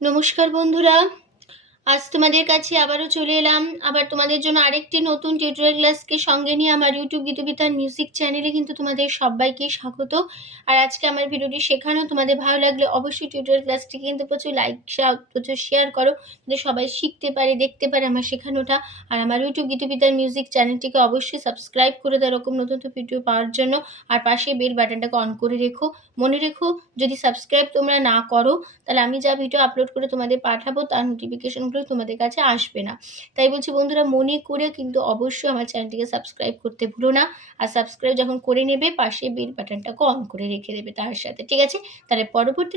নমস্কার বন্ধুরা, আজ তোমাদের কাছে আবারও চলে এলাম। আবার তোমাদের জন্য আরেকটি নতুন টিউটোরিয়াল ক্লাসকে সঙ্গে নিয়ে আমার ইউটিউব গীতবিতান মিউজিক চ্যানেলে কিন্তু তোমাদের সবাইকে স্বাগত। আর আজকে আমার ভিডিওটি শেখানো তোমাদের ভালো লাগলে অবশ্যই টিউটোরিয়াল ক্লাসটি কিন্তু প্রচুর লাইক প্রচুর শেয়ার করো, যাতে সবাই শিখতে পারে, দেখতে পারে আমার শেখানোটা। আর আমার ইউটিউব গীতবিতান মিউজিক চ্যানেলটিকে অবশ্যই সাবস্ক্রাইব করে দাও এরকম নতুন ভিডিও পাওয়ার জন্য। আর পাশে বেল বাটনটাকে অন করে রেখো। মনে রেখো, যদি সাবস্ক্রাইব তোমরা না করো তাহলে আমি যা ভিডিও আপলোড করে তোমাদের পাঠাবো তার নোটিফিকেশনগুলো তোমাদের কাছে আসবে না। তাই বলছি বন্ধুরা, মনে করে কিন্তু অবশ্যই আমার চ্যানেলটিকে সাবস্ক্রাইব করতে ভুলো না। আর সাবস্ক্রাইব যখন করে নেবে, পাশে বেল বাটনটাকে অন করে রেখে দেবে তার সাথে, ঠিক আছে? তাহলে পরবর্তী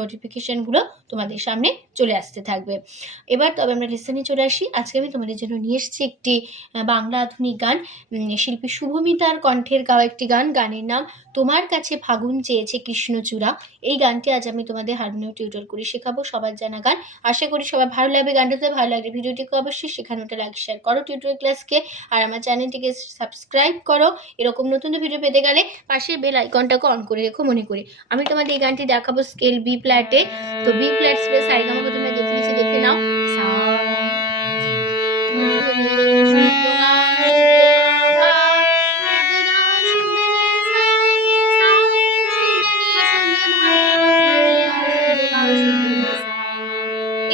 নোটিফিকেশনগুলো তোমাদের সামনে চলে আসতে থাকবে। এবার তবে আমরা লিসেনে চলে আসি। আজকে আমি তোমাদের জন্য নিয়ে এসেছি একটি বাংলা আধুনিক গান, শিল্পী শুভমিতার কণ্ঠের গাওয়া একটি গান। গানের নাম তোমার কাছে ফাগুন চেয়েছে কৃষ্ণচূড়া। এই গানটি আজ আমি তোমাদের হারমোনিয়াম টিউটর করে শেখাবো, সবার জানা গান। আশা করি সবার ভালো লাগবে। গানটাতে ভালো লাগলে ভিডিওটিকে অবশ্যই শেখানোটা লাইক শেয়ার করো টিউটোরিয়াল ক্লাসকে। আর আমার চ্যানেলটিকে সাবস্ক্রাইব করো এরকম নতুন ভিডিও পেতে গেলে। পাশে বেল আইকনটাকে অন করে রেখো মনে করে। আমি তোমাদের এই গানটি দেখাবো স্কেল বি ফ্ল্যাটে। তো বি ফ্ল্যাট স্কেল সারেগামা প্রথমে দেখে নিচ্ছি, দেখে নাও।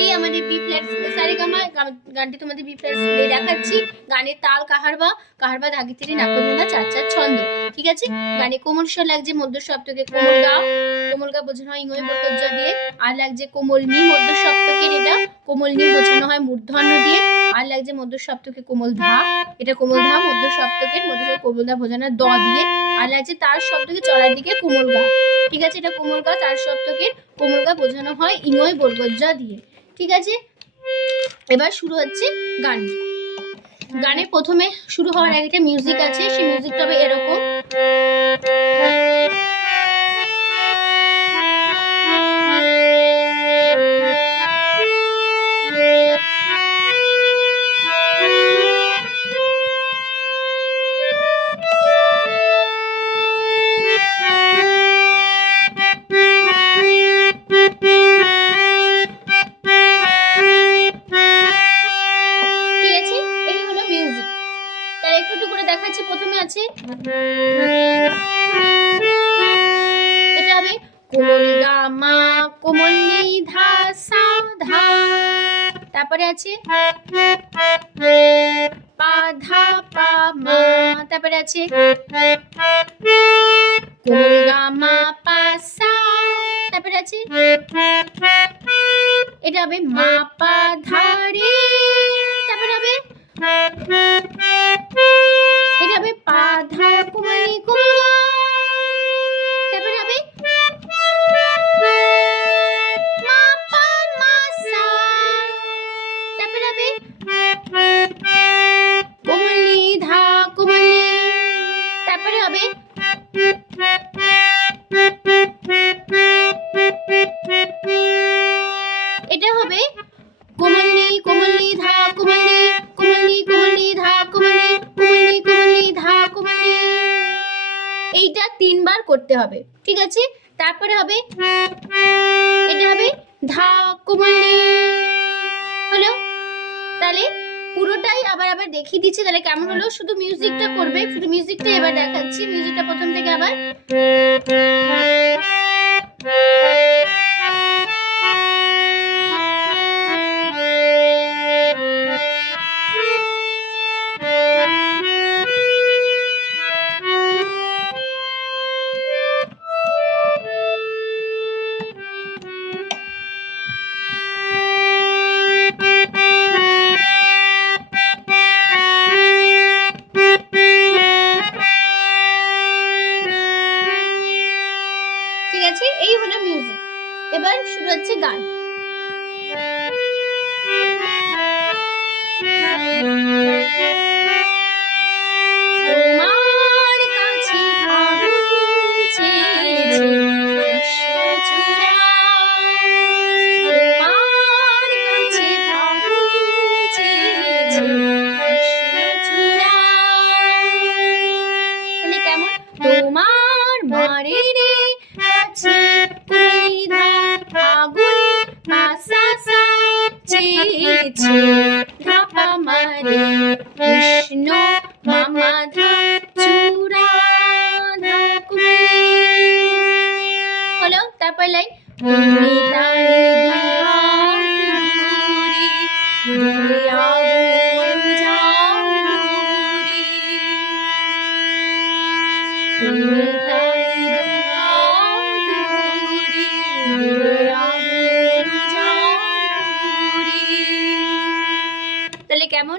এই আমাদের বি ফ্ল্যাট সারেগামা গানটি তোমাদের বি ফ্ল্যাট স্কেলে দেখাচ্ছি। গানের তাল কাহারবা, কাহারবা ধাগিতিরি নাকরমুদা 4/4 ছন্দ, ঠিক আছে? গানে কোমল স্বর লাগছে মধ্য সপ্তকে কোমল গা, কোমল গা বোঝানো হয় ইঙ্গয় বরকজ্জা দিয়ে। আর লাগছে কোমল নি মধ্য সপ্তকের, এটা কোমল নি বোঝানো হয় মূর্ধন্য দিয়ে। আর লাগছে মধ্য সপ্তকে কোমল ধা, এটা কোমল ধা মধ্য সপ্তকের, মধ্য কোমল ধা বোঝানো দ দিয়ে। আর লাগছে তার সপ্তকে চড়ার দিকে কোমল গা, ঠিক আছে? এটা কোমল গা, তার সপ্তকের কোমল গা বোঝানো হয় ইঙ্গয় বরকজ্জা দিয়ে, ঠিক আছে? এবার শুরু হচ্ছে গান। গানে প্রথমে শুরু হওয়ার আগে একটা মিউজিক আছে, সেই মিউজিকটা হবে এরকম। দেখাচ্ছি, প্রথমে আছে এটা হবে কোমল গা মা কোমল নি ধা সা ধা। তারপরে আছে পা ধা পা মা। তারপরে আছে কোমল গা মা পা সা। তারপরে আছে এটা হবে মা পা ধা রে। তারপরে হবে এটা হবে পা ধা কোমল কোমল। তারপরে হবে মা পা মা সা। তারপরে হবে কোমল নি ধা কোমল। তারপরে হবে এটা হবে কোমল নি ধা কোমল নি, কোমল নি ধা কোমল নি, কোমল নি ধা কোমল নি। এইটা 3 বার করতে হবে, ঠিক আছে? তারপরে হবে এটা হবে ধা কোমল নি, হলো? তাহলে পুরোটাই আবার দেখিয়ে দিচ্ছি, তাহলে কেমন হলো। শুধু মিউজিকটা করবে, শুধু মিউজিকটা এবার দেখাচ্ছি। মিউজিকটা প্রথম থেকে আবার। এই হলো মিউজিক। এবার শুরু হচ্ছে গান। তোমার কাছে ফাগুন চেয়েছে কৃষ্ণচূড়া, তোমার কাছে ফাগুন চেয়েছে কৃষ্ণচূড়া। তাহলে কেমন? তোমার মারে রে কাছে ফাগুন আসা চেয়েছে ধাপা মারে কৃষ্ণ মামা ধা চূড়া ধা হলো। তারপর লাইন তুমি তাই দূরে আগুন জ্বালি, তুমি তাই দূরে আগুন জ্বালি। তাহলে কেমন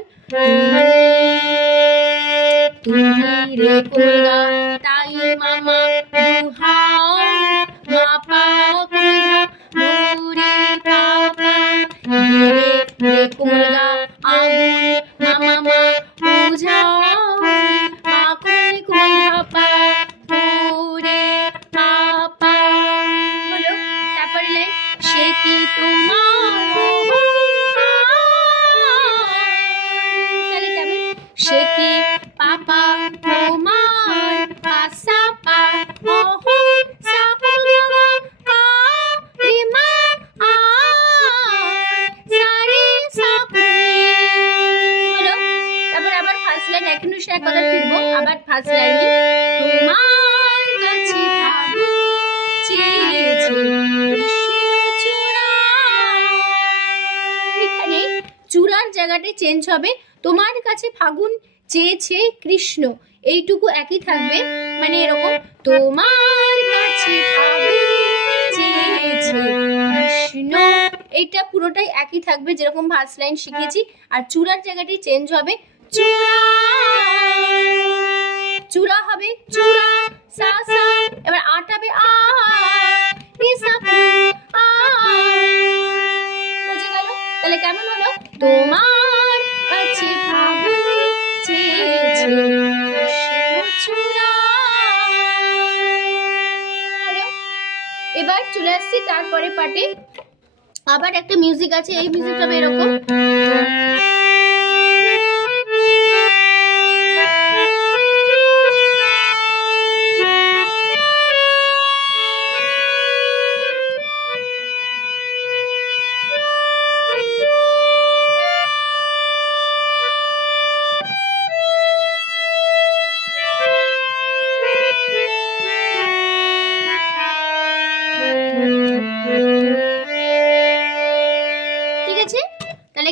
তুমি রে কোলগা তাই মামা দুহাও মাপা কোলগা মোরে পাপা রে রে কোলগা আগুন মামা মা বুঝাও মা কোলে কোলগা পা মোরে পাপা হলো। তারপরে লাইন সে কি তোমার, তাহলে কেমন সে কি পাপা তোমার পাসা পা ওহ সাপা পা রে মা আ সারে সাপে হলো। তারপর আবার ফার্স্ট লাইন এখনো সে এক কথা ফিরবো। আবার ফার্স্ট লাইনে তোমার কাছে ভাবু চেয়েছে চূড়া, এখানে চূড়ার জায়গাটা চেঞ্জ হবে। তোমার কাছে ফাগুন চেয়েছে কৃষ্ণ, এইটুকু একই থাকবে, মানে এরকম তোমার কাছে ফাগুন চেয়েছে কৃষ্ণ, এইটা পুরোটাই একই থাকবে যেরকম ফার্স্ট লাইন শিখেছি। আর চূড়ার জায়গাটি চেঞ্জ হবে, চূড়া চূড়া হবে চূড়া সা সা, এবার আটাবে আ রে সা আ, বুঝে গেল? তাহলে কেমন হলো তোমার কাছে ফাগুন চেয়েছে চূড়া। এবার চলে আসছি তারপরে পার্টে। আবার একটা মিউজিক আছে, এই মিউজিকটা হবে এরকম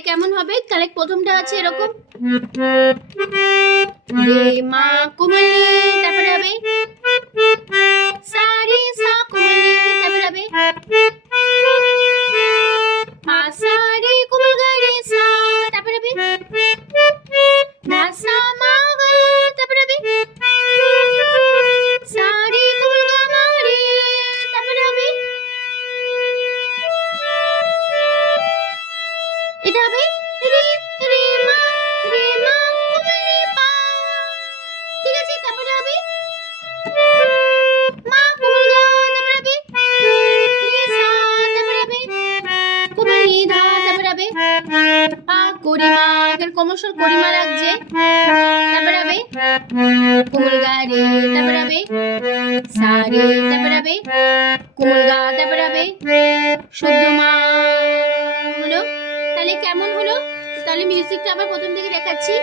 কেমন হবে। তাহলে প্রথমটা আছে এরকম রে মা কোমলি, তারপরে হবে সারে সা কোমলি, তারপরে হবে মা সারে কোমল গা রে সা, তারপরে হবে না সা মা গা, তারপরে হবে সারে কোমল গা মা রে, তারপরে হবে এটা হবে রে রে মা কোমলে পা, ঠিক আছে। তারপরে হবে মা কোমল গা, তারপরে হবে রে সা, তারপরে হবে কোমলি ধা, তারপরে হবে পা করিমা, এখানে কমসর করিমা লাগছে, তারপরে হবে কোমল গা রে, তারপরে হবে সা রে, তারপরে হবে কোমল গা, তারপরে হবে শুদ্ধ মা হলো। তাহলে কেমন হলো? তাহলে মিউজিকটা আবার প্রথম থেকে দেখাচ্ছি।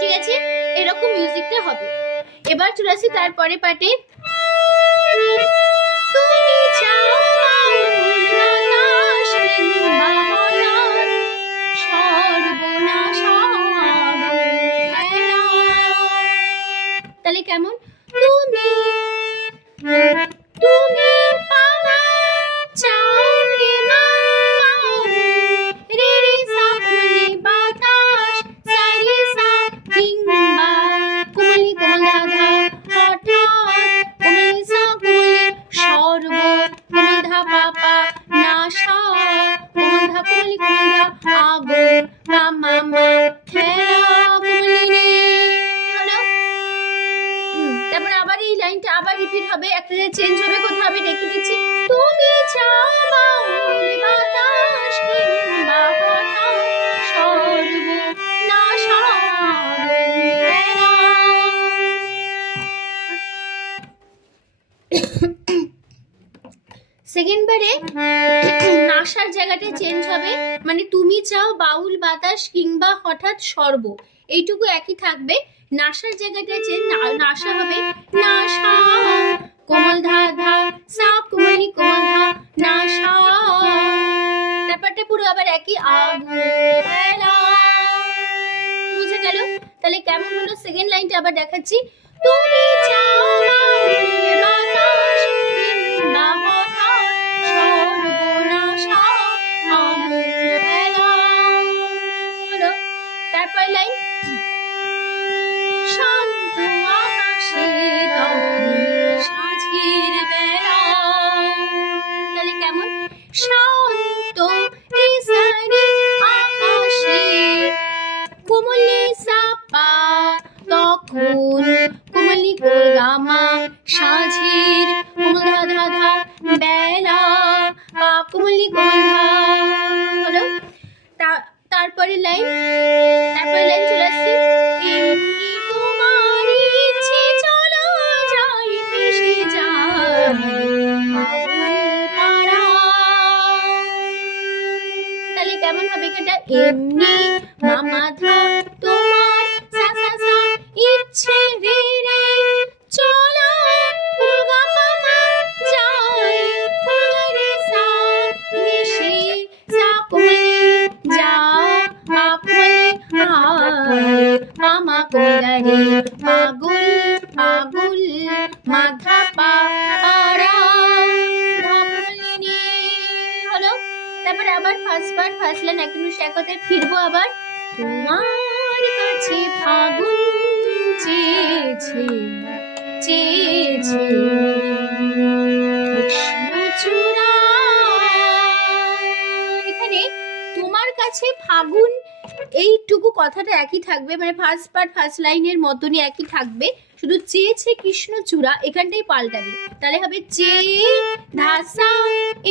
ঠিক আছে, এরকম মিউজিকটা হবে। এবার চলে আসি তারপরে পার্টে। তুমি চাও বাতাস কিংবা সর্বনাশ, তাহলে কেমন তুমি তুমি পাওয়া চাও রে মা রে রে সা কোমলি বাতাস সারে সা কিংবা কোমলি কোমল ধা হঠাৎ কোমলি সা কোমলি সর্ব কোমল ধা পাপা নাশা কোমল ধা কোমলি কোমল ধা আগুন মা মা মা খেলা কোমলি রে হলো। হবে, একটা জায়গায় চেঞ্জ হবে, কোথায় হবে দেখে দিচ্ছি। তুমি চাও বাউল বাতাস কিংবা হঠাৎ সেকেন্ড বারে নাসার জায়গাটা চেঞ্জ হবে, মানে তুমি চাও বাউল বাতাস কিংবা হঠাৎ সর্ব, এইটুকু একই থাকবে। নাসার জায়গাটা চেঞ্জ, নাসা হবে নাসা কোমল ধা ধা সা কোমলি কোমল ধা নাসা, ব্যাপারটা পুরো আবার একই বুঝে গেল? তাহলে কেমন হলো সেকেন্ড লাইনটা আবার দেখাচ্ছি। তুমি চাও বাউল বাতাস কিংবা হঠাৎ সর্বনাশা হলো। তারপর লাইন শান্ত আকাশে সাঁঝের বেলা, তাহলে কেমন? শান্ত আকাশে কোমলি সাপা তখন কোমলি গোলগামা সাঁঝের কোমল ধা ধা ধা বেলা কোমলি গোলধা হলো। তারপরে লাইন চলে আসছি। এমনি তোমার ইচ্ছে চলো যাই ভেসে যায় তাহলে কেমন হবে এটা? এমনি মামা ধা তোমার সা সা সা ইচ্ছে রে রে চলো গা মামা যাই রে সা ভেসে সা কোমলি যা কোমলি মামা কোগারে পাগল পাগল মাথা পাড়া ধমলিনী হলো। তারপরে আবার ফার্স্ট লাইন এক কথায় ফিরবো আবার। তোমার কাছে ফাগুন চেয়েছে কৃষ্ণচূড়া, এখানে তোমার কাছে ফাগুন এইটুকু কথাটা একই থাকবে, মানে ফার্স্ট লাইনের মতনই একই থাকবে, শুধু চেয়েছে কৃষ্ণচূড়া এখানটাই পাল্টাবে। তাহলে হবে চে ধাসা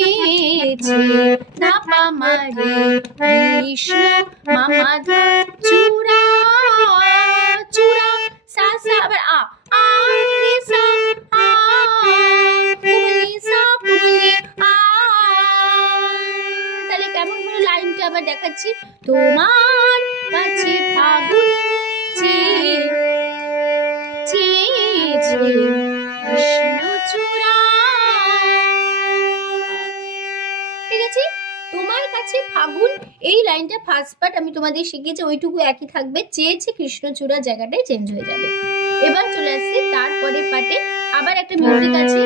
এছে ধাপা মারে কৃষ্ণ মামা ধা চূড়া চূড়া সা সা আবার আ রে সা কুমলি সা কুমলি তাহলে কেমন হলো লাইনটা আবার দেখাচ্ছি। তোমার কাছে ফাগুন চেয়েছে কৃষ্ণচূড়া, ঠিক আছে? তোমার কাছে ফাগুন এই লাইনটা ফার্স্ট পার্ট আমি তোমাদের শিখিয়েছি, ওইটুকু একই থাকবে, চেয়েছে কৃষ্ণচূড়া জায়গাটাই চেঞ্জ হয়ে যাবে। এবার চলে আসছে তারপরের পার্টে, আবার একটা মিউজিক আছে।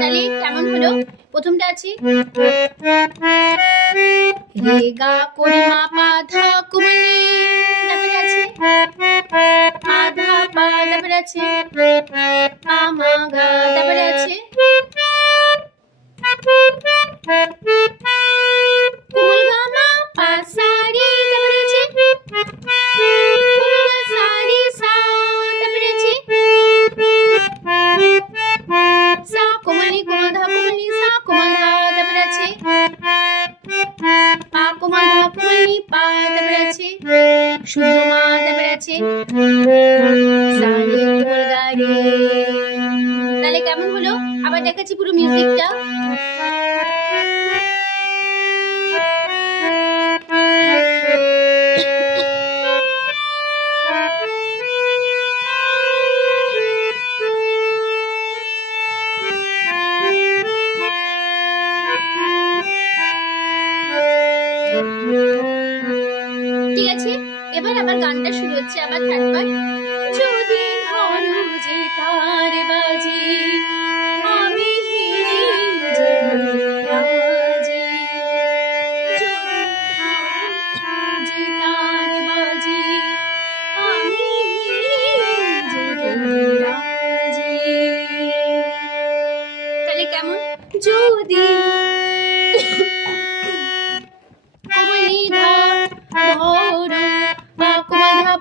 তাহলে কেমন হলো? প্রথমটা আছে রে গা করে মা পা ধা কুমলি, তারপরে আছে পা ধা পা, তারপরে আছে পা মা গা, তারপরে আছে কোমল গা মা পা সা রে, তারপরে আছে কোমল সা রে সা, তারপরে আছে সা কোমলি কোমল ধা কোমলি সা কোমল ধা, তারপরে আছে পা কোমল ধা কোমলি পা, তারপরে আছে শুদ্ধ মা, তারপরে আছে সা রে কোমল গা রে। তাহলে কেমন হলো? আবার দেখাচ্ছি পুরো মিউজিকটা। ঠিক আছে, এবার আবার গানটা শুরু হচ্ছে, আবার থার্ড পার্ট। যদি ধরো যে তার বাজি আমি হিরে যে রাজি, যদি ধরো যে তার বাজি আমি হিরে যে রাজি,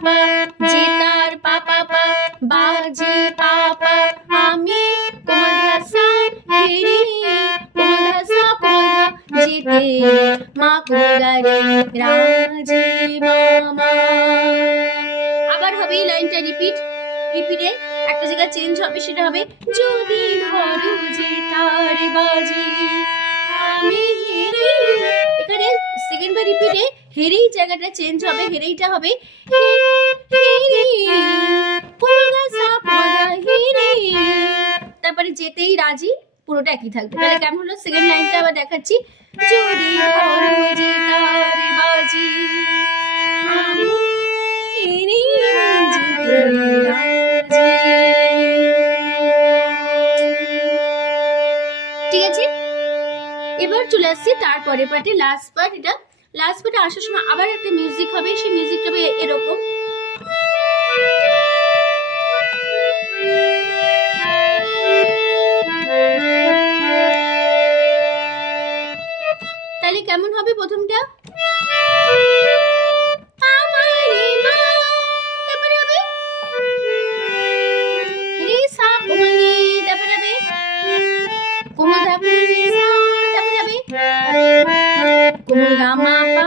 পা জেতার পা পা পা বাজে পা পা আমি কোমল ধাসা হেরি কোমল ধাসা কোমল ধা যেতে মা কোগারে রাজে মামা। আবার হবে এই লাইনটা রিপিটে একটা জায়গা চেঞ্জ হবে, সেটা হবে যদি ধরো যে তার বাজে আমি হেরে। এখানে সেকেন্ড বার রিপিটে হেরেই জায়গাটা চেঞ্জ হবে, হেরেইটা হবে তারপরে যেতেই রাজি, পুরোটা একই থাকবে। তাহলে কেমন হলো? সেকেন্ড লাইনটা আবার দেখাচ্ছি, যদি ধরো যে তার বাজে আমি হেরে যেতে রাজি। ঠিক আছে, এবার চলে আসছি তারপরে পার্টে, লাস্ট পার্ট। এটা লাস্ট পার্টে আসার সময় আবার একটা মিউজিক হবে, সেই মিউজিকটা হবে এরকম। তাহলে কেমন হবে প্রথমটা? তারপরে হবে রে সা কোমল নি, তারপরে হবে কোমল ধা কোমল নি সা, তারপরে হবে কোমল গা মা পা।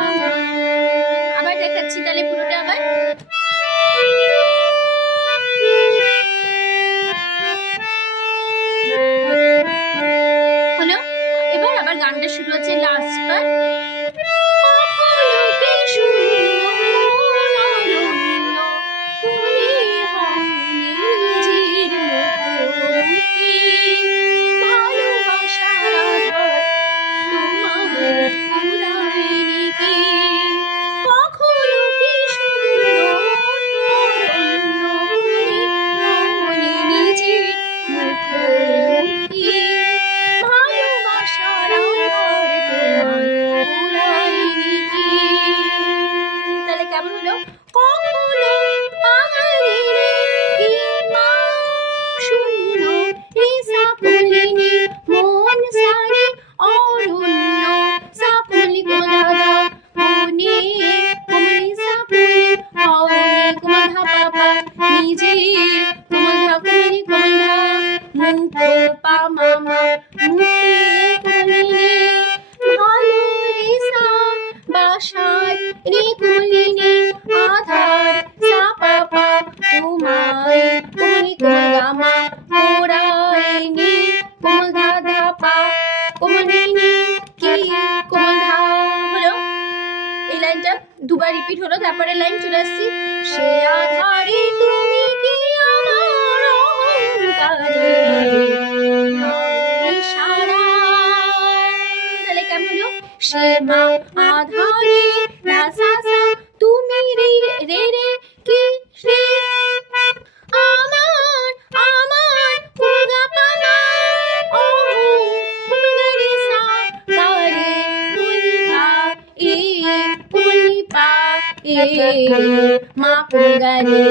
আবার দেখাচ্ছি তাহলে পুরোটা আবার। হলো, এবার আবার গানটা শুরু হচ্ছে লাস্ট পার্ট। দুবার রিপিট হলো, তারপরে লাইন চলে আসছি, সে আধারে তুমি কি আমার অহংকারে ইশারা। তাহলে কেমন হলো? সে মা আধারে না সা সা তুমি রে রে রে কি রে আমার আমার পুগা পানা অহং পুগারে সা গারে পুলিপা এ পুলিপা এ মা পুগারে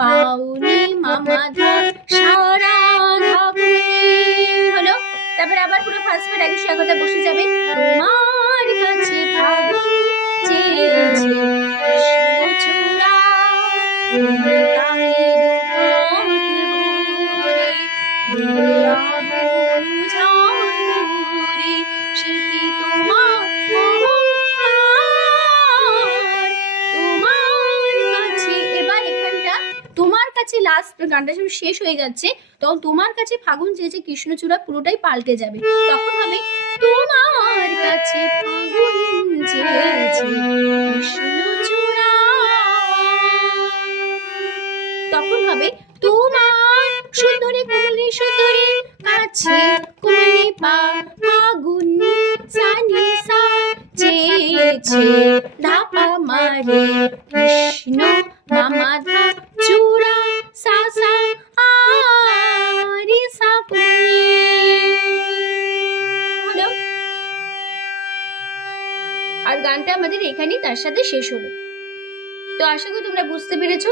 পাউনি মামা ধা সারা ধাবি। হলো, তারপরে আবার পুরো ফার্স্ট পার্ট একই সাথে বসে যাবে। তোমার কাছে ফাগুন চেয়েছে কৃষ্ণচূড়া তাই দুহাত ভরে দিলে আদর ঝাড়ুরে সে কি তোমার তোমার কাছে। এবার এখানটা তোমার কাছে লাস্ট গানটা যখন শেষ হয়ে যাচ্ছে, তখন তোমার কাছে ফাগুন চেয়েছে কৃষ্ণচূড়া পুরোটাই পাল্টে যাবে। তখন হবে তোমার কাছে ফাগুন চেয়েছে কৃষ্ণচূড়া, তখন হবে তোমার সুন্দরী কুমলি সুন্দরী কাছে কুমলি পা ফাগুন সানি সা চেয়েছে ধাপা মারে কৃষ্ণ মামা ধা চূড়া সা সা আরে সা হলো। আর গানটা আমাদের এখানেই তার সাথে শেষ হলো। তো আশা করি তোমরা বুঝতে পেরেছো,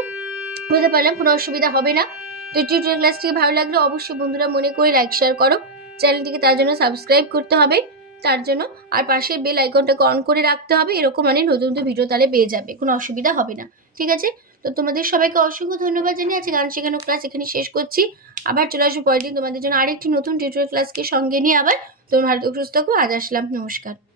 বুঝতে পারলাম, কোনো অসুবিধা হবে না। তো টিউটোরিয়াল ক্লাসটি ভালো লাগলে অবশ্যই বন্ধুরা মনে করে লাইক শেয়ার করো, চ্যানেলটিকে তার জন্য সাবস্ক্রাইব করতে হবে। তার জন্য। আর পাশে বেল আইকনটাকে অন করে রাখতে হবে, এরকম অনেক নতুন নতুন ভিডিও তাহলে পেয়ে যাবে, কোনো অসুবিধা হবে না। ঠিক আছে, তো তোমাদের সবাইকে অসংখ্য ধন্যবাদ জানিয়ে আজকে গান শেখানো ক্লাস এখানে শেষ করছি। আবার চলে আসবো পরের দিন তোমাদের জন্য আরেকটি নতুন টিউটোরিয়াল ক্লাসকে সঙ্গে নিয়ে। আবার তোমার ভালো সুস্থ থাকো। আজ আসলাম, নমস্কার।